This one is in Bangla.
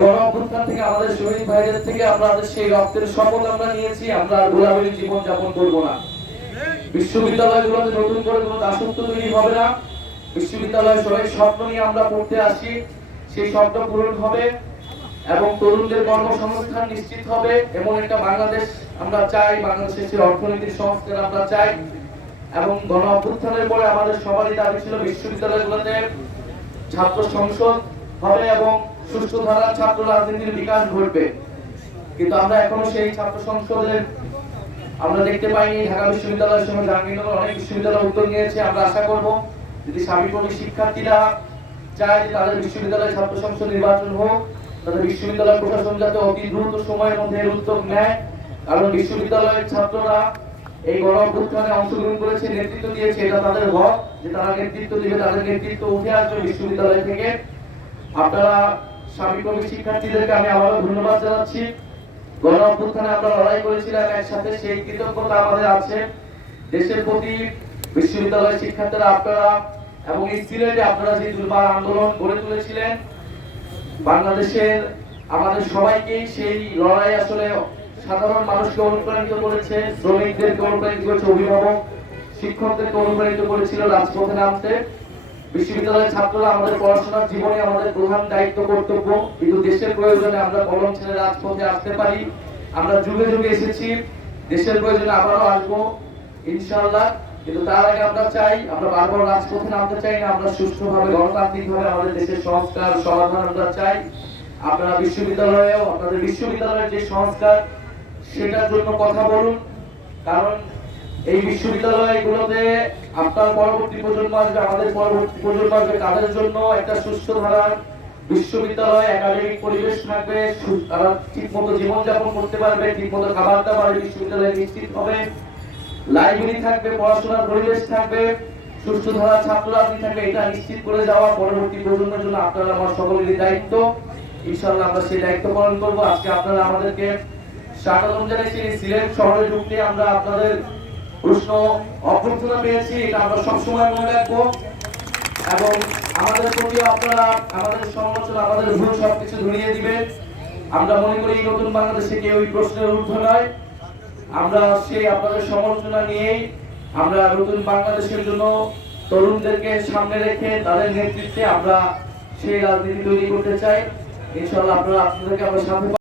গণঅভ্যুত্থান থেকে আমাদের শহীদ ভাইদের থেকে আমাদের সেই রক্তের শপথ আমরা নিয়েছি, আমরা গোলাগুলি জীবন যাপন করব না। বিশ্ববিদ্যালয়গুলোতে নতুন করে কোনো দাসত্ব তৈরি হবে না। বিশ্ববিদ্যালয়ে সবাই স্বপ্ন নিয়ে আমরা পড়তে আসি, সেই স্বপ্ন পূরণ হবে এবং তরুণদের কর্মসংস্থান নিশ্চিত হবে। এমন একটা বাংলাদেশ আমরা চাই, বাংলাদেশের অর্থনৈতিক সংস্কার আমরা চাই। এবং গণঅভ্যুত্থানের পরে আমাদের সবারই দাবি ছিল বিশ্ববিদ্যালয়গুলোতে ছাত্র সংসদ হবে এবং সুষ্ঠু ধারার ছাত্র রাজনীতির বিকাশ ঘটবে। কিন্তু আমরা এখনো সেই ছাত্র সংসদের আমরা দেখতে পাইনি। ঢাকা বিশ্ববিদ্যালয়ের সহ জাহাঙ্গীরনগর অনেক বিশ্ববিদ্যালয় উদ্যোগ নিয়েছে। আমরা আশা করব যদি সাবিপ্রবি শিক্ষার্থীরা চায় যে তাদের বিশ্ববিদ্যালয়ে ছাত্র সংসদ নির্বাচন হোক, তাদের বিশ্ববিদ্যালয় প্রশাসন যাতে অতি দ্রুত সময়ের মধ্যে এর উদ্যোগ নেয়। কারণ বিশ্ববিদ্যালয়ের ছাত্ররা এই গণঅভ্যুত্থানে অংশগ্রহণ করেছে, নেতৃত্ব দিয়েছে, এটা তাদের হক যে তারা নেতৃত্ব দিবে, তাদের নেতৃত্ব উঠে আসবে বিশ্ববিদ্যালয় থেকে। আপনারা সাবিপ্রবি শিক্ষার্থীদেরকে আমি আবারও ধন্যবাদ জানাচ্ছি। গণঅভ্যুত্থানে আমরা লড়াই করেছিলাম একসাথে, সেই কৃতজ্ঞতা আমাদের আছে দেশের প্রতি। বিশ্ববিদ্যালয়ের শিক্ষার্থীরা আপনারা এবং এই সিলেটে আপনারা যে দুর্বার আন্দোলন গড়ে তুলেছিলেন, বাংলাদেশের আমাদের সবাইকেই সেই লড়াই আসলে সাধারণ মানুষকে অনুপ্রাণিত করেছে, শ্রমিকদেরকে অনুপ্রাণিত করেছে, অভিভাবক শিক্ষকদেরকে অনুপ্রাণিত করেছিল রাজপথে নামতে। বিশ্ববিদ্যালয়ের ছাত্ররা আমাদের পড়াশোনার জীবনে আমাদের প্রধান দায়িত্ব কর্তব্য, কিন্তু দেশের প্রয়োজনে আমরা কলম ছেড়ে রাজপথে আসতে পারি। আমরা যুগে যুগে এসেছি, দেশের প্রয়োজনে আবারও আসবো ইনশাআল্লাহ। কিন্তু তার আগে আমরা চাই, আমরা বারবার রাজপথে নামতে চাই না, আমরা সুষ্ঠুভাবে গণতান্ত্রিকভাবে আমাদের দেশের সংস্কার সমাধান আমরা চাই। আপনারা বিশ্ববিদ্যালয়েও আপনাদের বিশ্ববিদ্যালয়ের যে সংস্কার সেটার জন্য কথা বলুন। কারণ এই বিশ্ববিদ্যালয়গুলোতে আপনার পরবর্তী প্রজন্ম আসবে, আমাদের পরবর্তী প্রজন্ম আসবে, তাদের জন্য একটা সুস্থ ধারার বিশ্ববিদ্যালয় একাডেমিক পরিবেশ থাকবে, তারা ঠিকমতো জীবনযাপন করতে পারবে, ঠিকমতো খাবার দাবার বিশ্ববিদ্যালয়ে নিশ্চিত হবে, লাইব্রেরি থাকবে, পড়াশোনার পরিবেশ থাকবে, সুস্থ ধারার ছাত্র রাজনীতি থাকবে। এটা নিশ্চিত করে যাওয়া পরবর্তী প্রজন্মের জন্য আপনারা আমার সকলেরই দায়িত্ব। ইনশাআল্লাহ আমরা সেই দায়িত্ব পালন করবো। আজকে আপনারা আমাদেরকে স্বাগতম জানাচ্ছি। সিলেট শহরে ঢুকতে আমরা আপনাদের প্রশ্ন অভ্যর্থনা পেয়েছি, এটা আমরা সবসময় মনে রাখবো এবং আমাদের প্রতি আপনারা আমাদের সমালোচনা, আমাদের ভুল সবকিছু ধরিয়ে দিবেন। আমরা মনে করি নতুন বাংলাদেশে কেউ ওই প্রশ্নের ঊর্ধ্বে নয়। আমরা সেই আপনাদের সমালোচনা নিয়েই আমরা নতুন বাংলাদেশের জন্য তরুণদেরকে সামনে রেখে তাদের নেতৃত্বে আমরা সেই রাজনীতি তৈরি করতে চাই। ইনশাআল্লাহ আপনাদেরকে আমরা সাথে